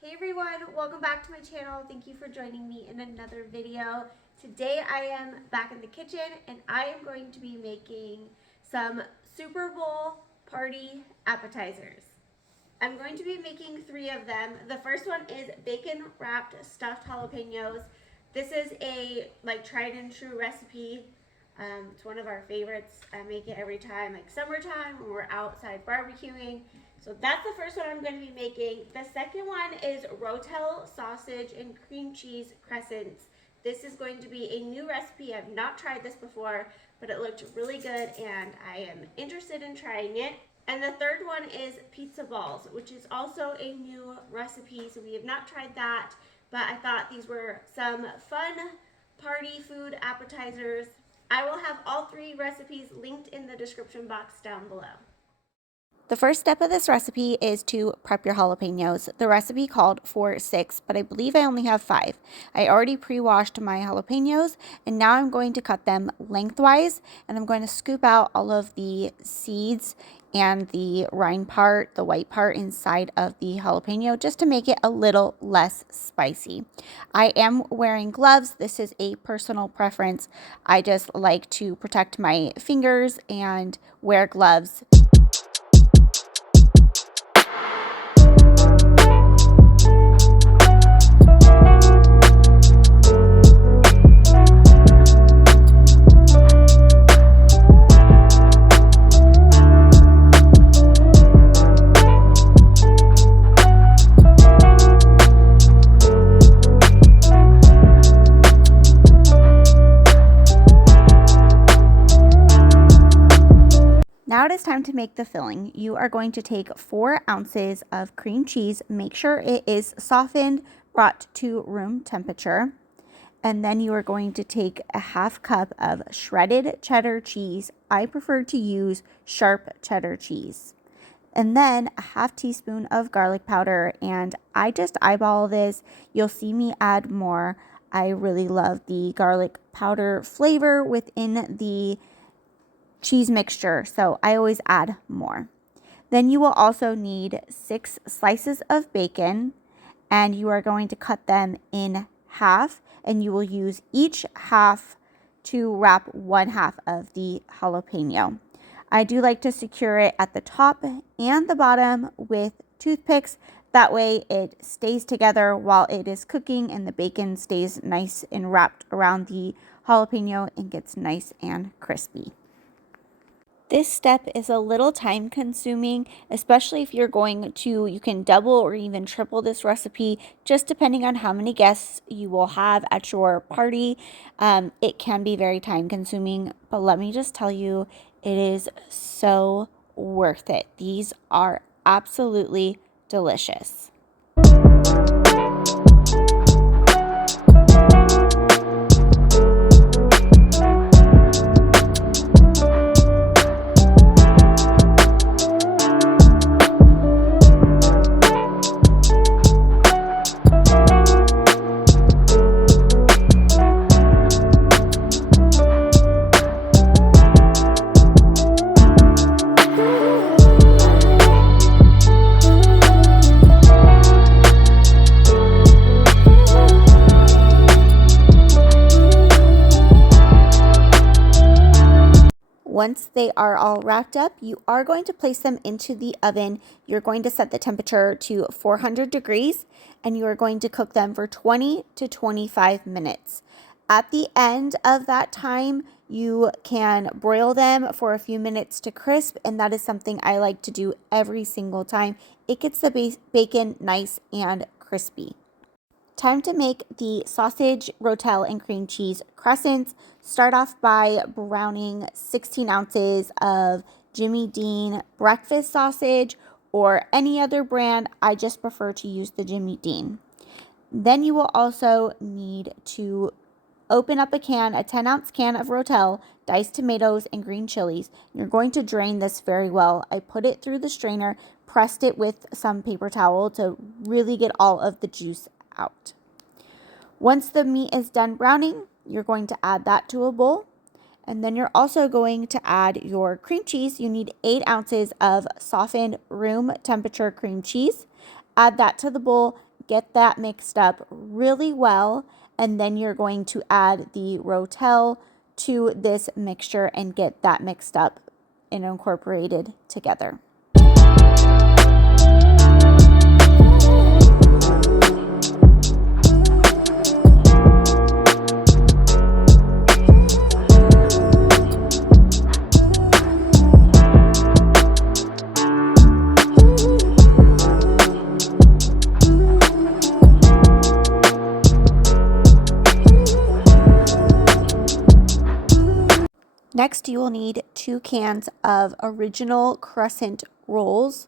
Hey everyone, welcome back to my channel. Thank you for joining me in another video. Today I am back in the kitchen and I am going to be making some Super Bowl party appetizers. I'm going to be making 3 of them. The first one is bacon wrapped stuffed jalapenos. This is a tried and true recipe. It's one of our favorites. I make it every time, like summertime when we're outside barbecuing. So that's the first one I'm going to be making. The second one is Rotel sausage and cream cheese crescents. This is going to be a new recipe. I've not tried this before, but it looked really good and I am interested in trying it. And the third one is pizza balls, which is also a new recipe. So we have not tried that, but I thought these were some fun party food appetizers. I will have all 3 recipes linked in the description box down below. The first step of this recipe is to prep your jalapenos. The recipe called for 6, but I believe I only have 5. I already pre-washed my jalapenos, and now I'm going to cut them lengthwise, and I'm going to scoop out all of the seeds and the rind part, the white part inside of the jalapeno, just to make it a little less spicy. I am wearing gloves. This is a personal preference. I just like to protect my fingers and wear gloves. Now it is time to make the filling. You are going to take 4 ounces of cream cheese. Make sure it is softened, brought to room temperature. And then you are going to take a half cup of shredded cheddar cheese. I prefer to use sharp cheddar cheese. And then a half teaspoon of garlic powder. And I just eyeball this. You'll see me add more. I really love the garlic powder flavor within the cheese mixture, so I always add more. Then you will also need 6 slices of bacon, and you are going to cut them in half, and you will use each half to wrap 1/2 of the jalapeno. I do like to secure it at the top and the bottom with toothpicks. That way it stays together while it is cooking and the bacon stays nice and wrapped around the jalapeno and gets nice and crispy. This step is a little time consuming, especially if you're going to, you can double or even triple this recipe, just depending on how many guests you will have at your party. It can be very time consuming, but let me just tell you, it is so worth it. These are absolutely delicious. Once they are all wrapped up, you are going to place them into the oven. You're going to set the temperature to 400 degrees and you are going to cook them for 20 to 25 minutes. At the end of that time, you can broil them for a few minutes to crisp, and that is something I like to do every single time. It gets the bacon nice and crispy. Time to make the sausage, rotel, and cream cheese crescents. Start off by browning 16 ounces of Jimmy Dean breakfast sausage or any other brand. I just prefer to use the Jimmy Dean. Then you will also need to open up a 10-ounce can of rotel, diced tomatoes, and green chilies. You're going to drain this very well. I put it through the strainer, pressed it with some paper towel to really get all of the juice out. Once the meat is done browning, you're going to add that to a bowl. And then you're also going to add your cream cheese. You need 8 ounces of softened room temperature cream cheese. Add that to the bowl, get that mixed up really well, and then you're going to add the Rotel to this mixture and get that mixed up and incorporated together. Next, you will need 2 cans of original crescent rolls.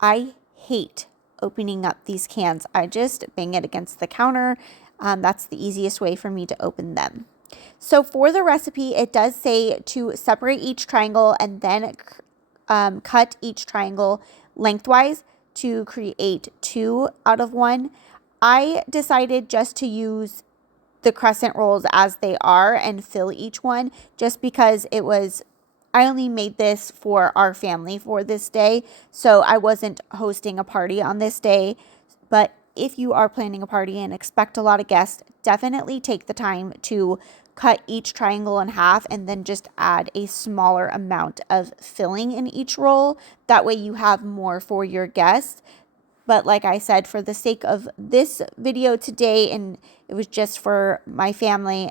I hate opening up these cans. I just bang it against the counter. That's the easiest way for me to open them. So for the recipe, it does say to separate each triangle and then cut each triangle lengthwise to create 2 out of 1. I decided just to use the crescent rolls as they are and fill each one, just because I only made this for our family for this day, so I wasn't hosting a party on this day. But if you are planning a party and expect a lot of guests, definitely take the time to cut each triangle in half and then just add a smaller amount of filling in each roll. That way you have more for your guests. But like I said, for the sake of this video today, and it was just for my family,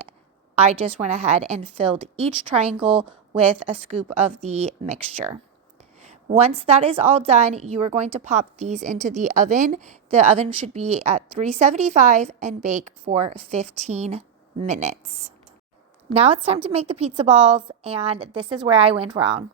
I just went ahead and filled each triangle with a scoop of the mixture. Once that is all done, you are going to pop these into the oven. The oven should be at 375 and bake for 15 minutes. Now it's time to make the pizza balls, and this is where I went wrong.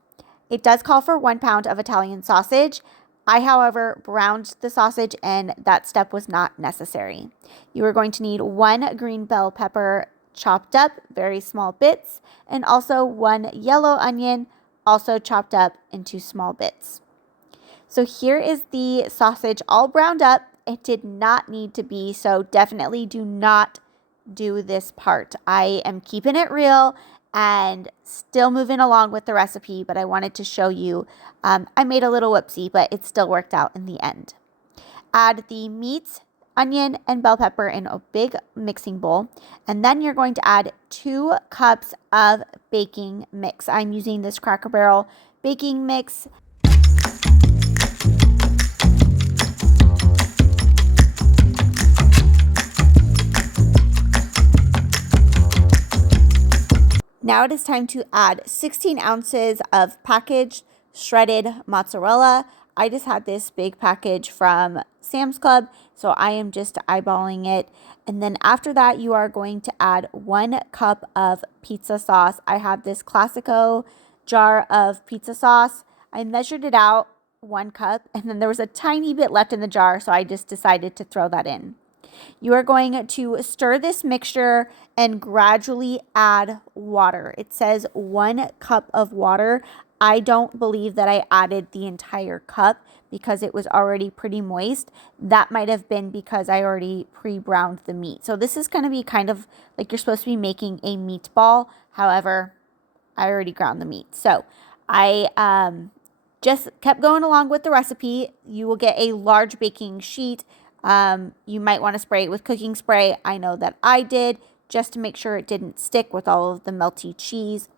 It does call for 1 pound of Italian sausage. I, however, browned the sausage and that step was not necessary. You are going to need 1 green bell pepper chopped up, very small bits, and also 1 yellow onion, also chopped up into small bits. So here is the sausage all browned up. It did not need to be, so definitely do not do this part. I am keeping it real and still moving along with the recipe, but I wanted to show you. I made a little whoopsie, but it still worked out in the end. Add the meat, onion, and bell pepper in a big mixing bowl, and then you're going to add 2 cups of baking mix. I'm using this Cracker Barrel baking mix. Now it is time to add 16 ounces of packaged shredded mozzarella. I just had this big package from Sam's Club, so I am just eyeballing it. And then after that, you are going to add 1 cup of pizza sauce. I have this Classico jar of pizza sauce. I measured it out, 1 cup, and then there was a tiny bit left in the jar, so I just decided to throw that in. You are going to stir this mixture and gradually add water. It says 1 cup of water. I don't believe that I added the entire cup because it was already pretty moist. That might have been because I already pre-browned the meat. So this is going to be kind of like you're supposed to be making a meatball. However, I already ground the meat. So I just kept going along with the recipe. You will get a large baking sheet. You might want to spray it with cooking spray. I know that I did, just to make sure it didn't stick with all of the melty cheese.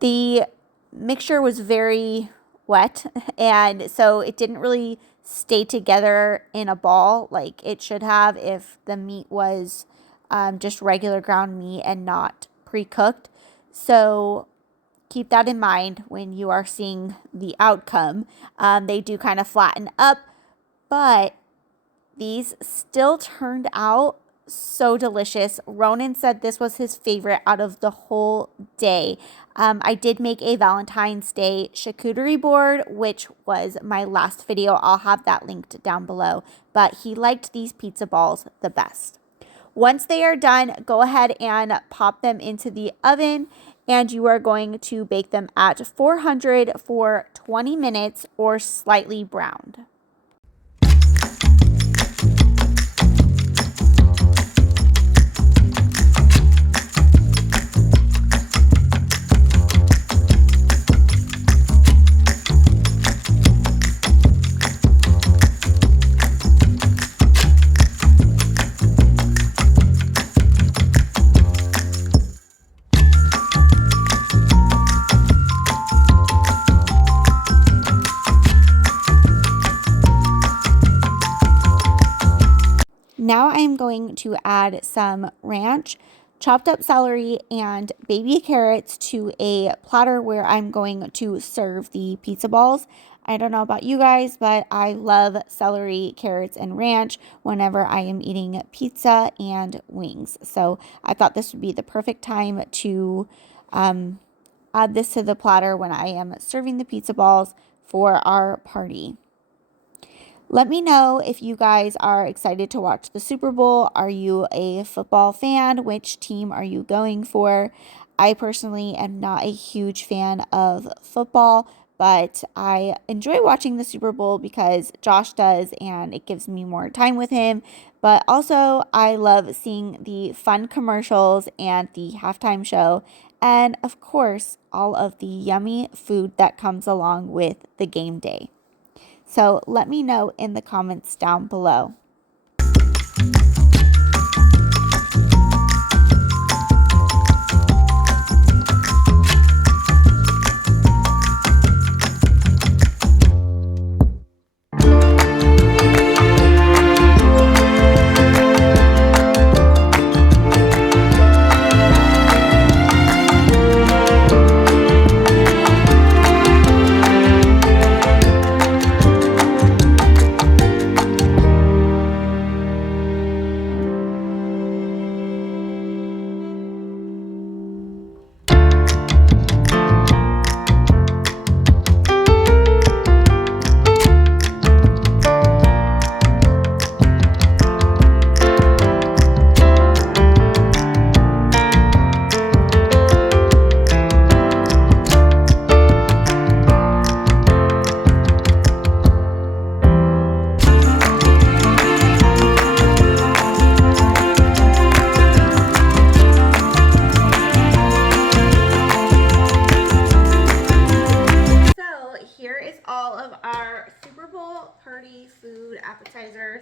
The mixture was very wet, and so it didn't really stay together in a ball like it should have if the meat was just regular ground meat and not pre-cooked. So keep that in mind when you are seeing the outcome. They do kind of flatten up, but these still turned out so delicious. Ronan said this was his favorite out of the whole day. I did make a Valentine's Day charcuterie board, which was my last video. I'll have that linked down below. But he liked these pizza balls the best. Once they are done, go ahead and pop them into the oven, and you are going to bake them at 400 for 20 minutes or slightly browned. Now I'm going to add some ranch, chopped up celery, and baby carrots to a platter where I'm going to serve the pizza balls. I don't know about you guys, but I love celery, carrots, and ranch whenever I am eating pizza and wings. So I thought this would be the perfect time to add this to the platter when I am serving the pizza balls for our party. Let me know if you guys are excited to watch the Super Bowl. Are you a football fan? Which team are you going for? I personally am not a huge fan of football, but I enjoy watching the Super Bowl because Josh does and it gives me more time with him. But also, I love seeing the fun commercials and the halftime show, and of course, all of the yummy food that comes along with the game day. So let me know in the comments down below. Here is all of our Super Bowl party food appetizers.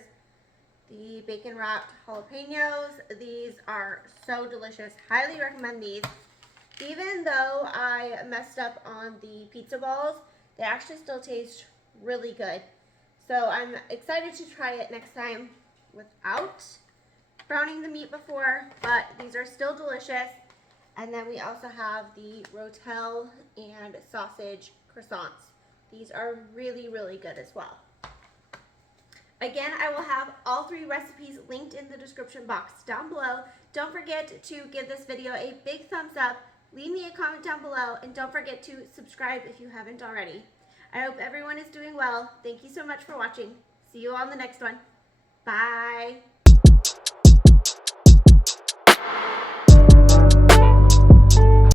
The bacon wrapped jalapenos. These are so delicious. Highly recommend these. Even though I messed up on the pizza balls, they actually still taste really good. So I'm excited to try it next time without browning the meat before, but these are still delicious. And then we also have the Rotel and sausage croissants. These are really, really good as well. Again, I will have all 3 recipes linked in the description box down below. Don't forget to give this video a big thumbs up, leave me a comment down below, and don't forget to subscribe if you haven't already. I hope everyone is doing well. Thank you so much for watching. See you on the next one. Bye.